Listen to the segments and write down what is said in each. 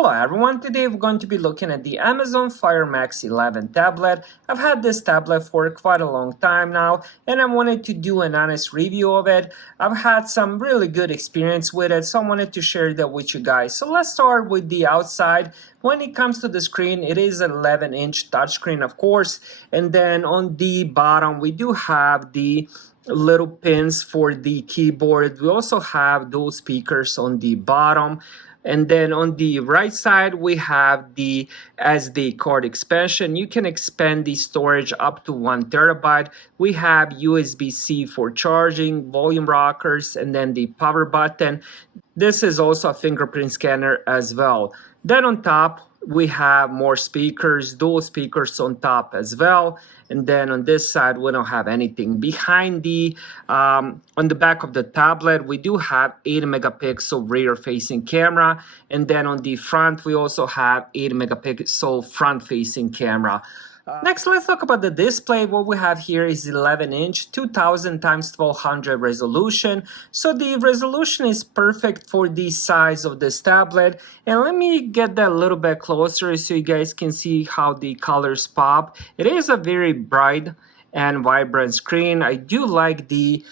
Hello everyone, today we're going to be looking at the Amazon Fire Max 11 tablet. I've had this tablet for quite a long time now and I wanted to do an honest review of it. I've had some really good experience with it, so I wanted to share that with you guys. So let's start with the outside. When it comes to the screen, it is an 11-inch touchscreen, of course, and then on the bottom we do have the little pins for the keyboard. We also have those speakers on the bottom. And then on the right side, we have the SD card expansion. You can expand the storage up to 1 terabyte. We have USB-C for charging, volume rockers, and then the power button. This is also a fingerprint scanner as well. Then on top, we have more speakers, dual speakers on top as well. And then on this side, we don't have anything. Behind the, on the back of the tablet, we do have 8 megapixel rear facing camera. And then on the front, we also have 8 megapixel front facing camera. Next, let's talk about the display. What we have here is 11-inch, 2000 x 1200 resolution. So the resolution is perfect for the size of this tablet. And let me get that a little bit closer so you guys can see how the colors pop. It is a very bright and vibrant screen. I do like the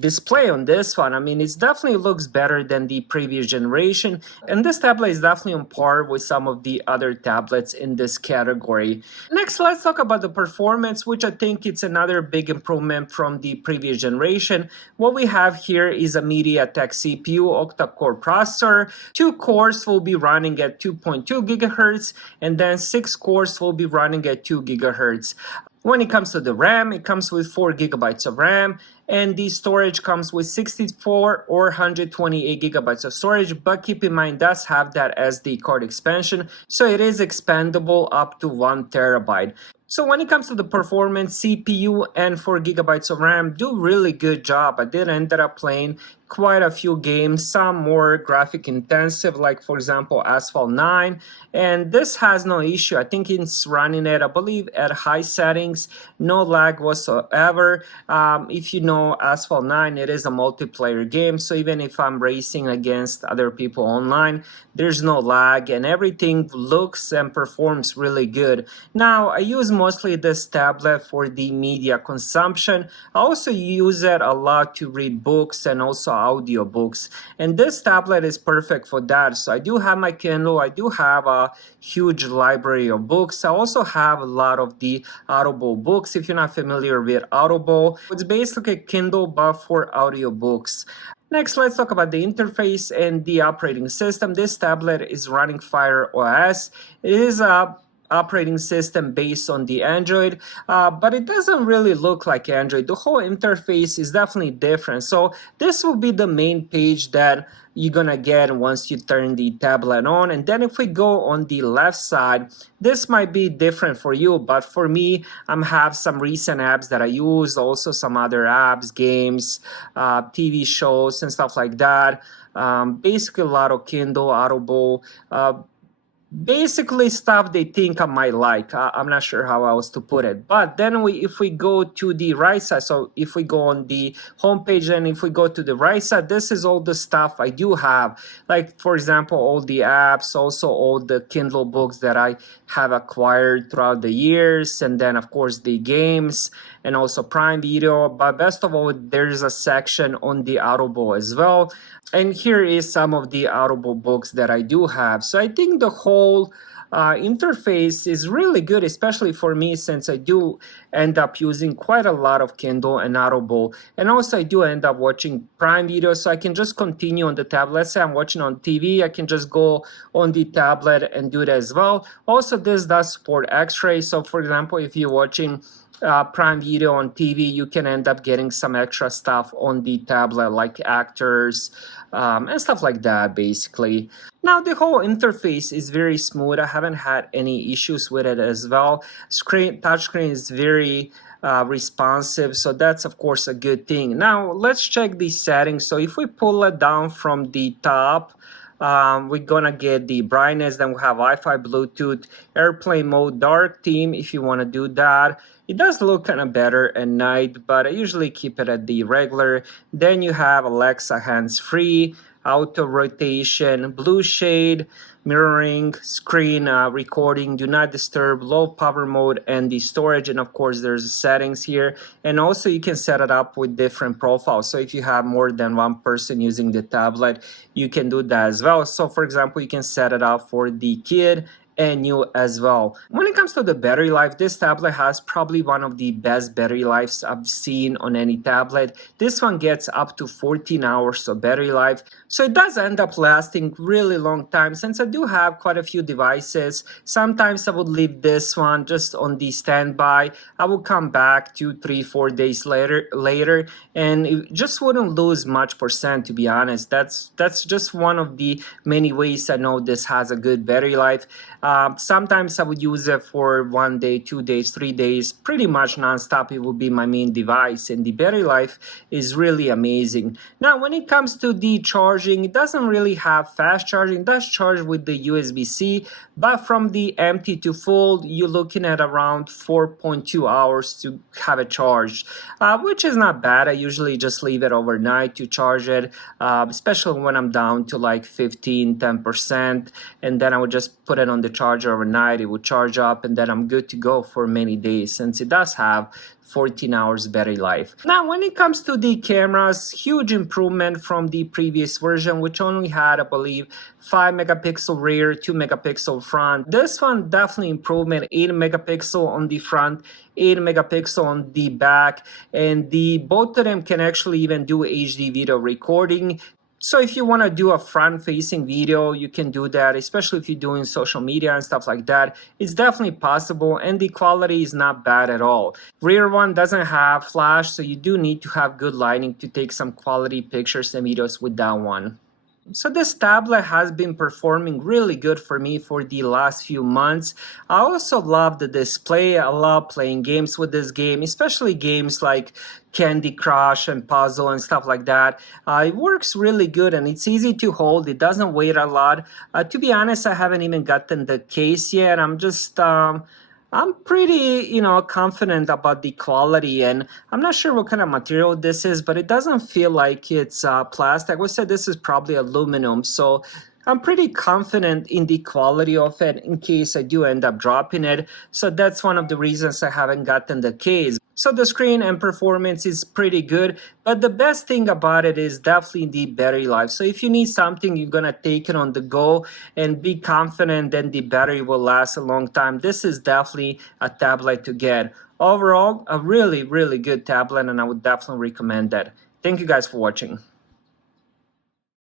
display on this one. I mean, it definitely looks better than the previous generation, and this tablet is definitely on par with some of the other tablets in this category. Next, let's talk about the performance, which I think it's another big improvement from the previous generation. What we have here is a MediaTek CPU octa-core processor. 2 cores will be running at 2.2 gigahertz, and then 6 cores will be running at 2 gigahertz. When it comes to the RAM, it comes with 4 gigabytes of RAM, and the storage comes with 64 or 128 gigabytes of storage, but keep in mind it does have that SD card expansion, so it is expandable up to 1 terabyte. So when it comes to the performance, CPU and 4 gigabytes of RAM do really good job. I did end up playing quite a few games, some more graphic intensive, like for example Asphalt 9, and this has no issue. I think it's running it, I believe, at high settings, no lag whatsoever. If you know Asphalt 9, it is a multiplayer game, so even if I'm racing against other people online, there's no lag and everything looks and performs really good. Now, I use mostly this tablet for the media consumption. I also use it a lot to read books and also audiobooks, and this tablet is perfect for that. So I do have my Kindle, I do have a huge library of books. I also have a lot of the Audible books. If you're not familiar with Audible, it's basically Kindle but for audiobooks. Next, let's talk about the interface and the operating system. This tablet is running Fire OS. It is a operating system based on the Android, but it doesn't really look like Android. The whole interface is definitely different. So this will be the main page that you're gonna get once you turn the tablet on. And then if we go on the left side, this might be different for you, but for me, I have some recent apps that I use, also some other apps, games, TV shows and stuff like that. Basically a lot of Kindle, Audible, basically stuff they think I might like. I'm not sure how else to put it. But then if we go to the right side, so if we go on the home page and if we go to the right side, this is all the stuff I do have. Like, for example, all the apps, also all the Kindle books that I have acquired throughout the years, and then of course the games and also Prime Video. But best of all, there's a section on the Audible as well. And here is some of the Audible books that I do have. So I think the whole interface is really good, especially for me, since I do end up using quite a lot of Kindle and Audible. And also I do end up watching Prime Video, so I can just continue on the tablet. Let's say I'm watching on TV, I can just go on the tablet and do that as well. Also, this does support X-ray. So for example, if you're watching Prime Video on TV, you can end up getting some extra stuff on the tablet, like actors and stuff like that, basically. Now, the whole interface is very smooth. I haven't had any issues with it as well. Touchscreen is very responsive, so that's of course a good thing. Now, let's check the settings. So if we pull it down from the top, we're gonna get the brightness, then we have Wi-Fi, Bluetooth, airplane mode, dark theme if you want to do that. It does look kind of better at night, but I usually keep it at the regular. Then you have Alexa hands-free, auto rotation, blue shade, mirroring, screen recording, do not disturb, low power mode, and the storage. And of course, there's settings here. And also you can set it up with different profiles. So if you have more than one person using the tablet, you can do that as well. So for example, you can set it up for the kid and you as well. When it comes to the battery life, this tablet has probably one of the best battery lives I've seen on any tablet. This one gets up to 14 hours of battery life. So it does end up lasting really long time. Since I do have quite a few devices, sometimes I would leave this one just on the standby. I will come back 2, 3, 4 days later, and it just wouldn't lose much percent, to be honest. That's just one of the many ways I know this has a good battery life. Sometimes I would use it for 1 day, 2 days, 3 days, pretty much nonstop. It would be my main device, and the battery life is really amazing. Now, when it comes to the charging, it doesn't really have fast charging. It does charge with the USB-C, but from the empty to full, you're looking at around 4.2 hours to have it charged, which is not bad. I usually just leave it overnight to charge it, especially when I'm down to like 15, 10%, and then I would just put it on the charger overnight. It would charge up, and then I'm good to go for many days, since it does have 14 hours battery life. Now, when it comes to the cameras, huge improvement from the previous version, which only had, I believe, 5 megapixel rear, 2 megapixel front. This one definitely improvement, 8 megapixel on the front, 8 megapixel on the back, and both of them can actually even do HD video recording. So if you want to do a front-facing video, you can do that, especially if you're doing social media and stuff like that. It's definitely possible, and the quality is not bad at all. Rear one doesn't have flash, so you do need to have good lighting to take some quality pictures and videos with that one. So this tablet has been performing really good for me for the last few months. I also love the display. I love playing games with this game, especially games like Candy Crush and Puzzle and stuff like that. It works really good, and it's easy to hold. It doesn't weigh a lot. To be honest, I haven't even gotten the case yet. I'm pretty, confident about the quality, and I'm not sure what kind of material this is, but it doesn't feel like it's plastic. I would say this is probably aluminum, so I'm pretty confident in the quality of it in case I do end up dropping it. So that's one of the reasons I haven't gotten the case. So the screen and performance is pretty good, but the best thing about it is definitely the battery life. So if you need something, you're gonna take it on the go and be confident that the battery will last a long time, this is definitely a tablet to get. Overall, a really, really good tablet, and I would definitely recommend that. Thank you guys for watching.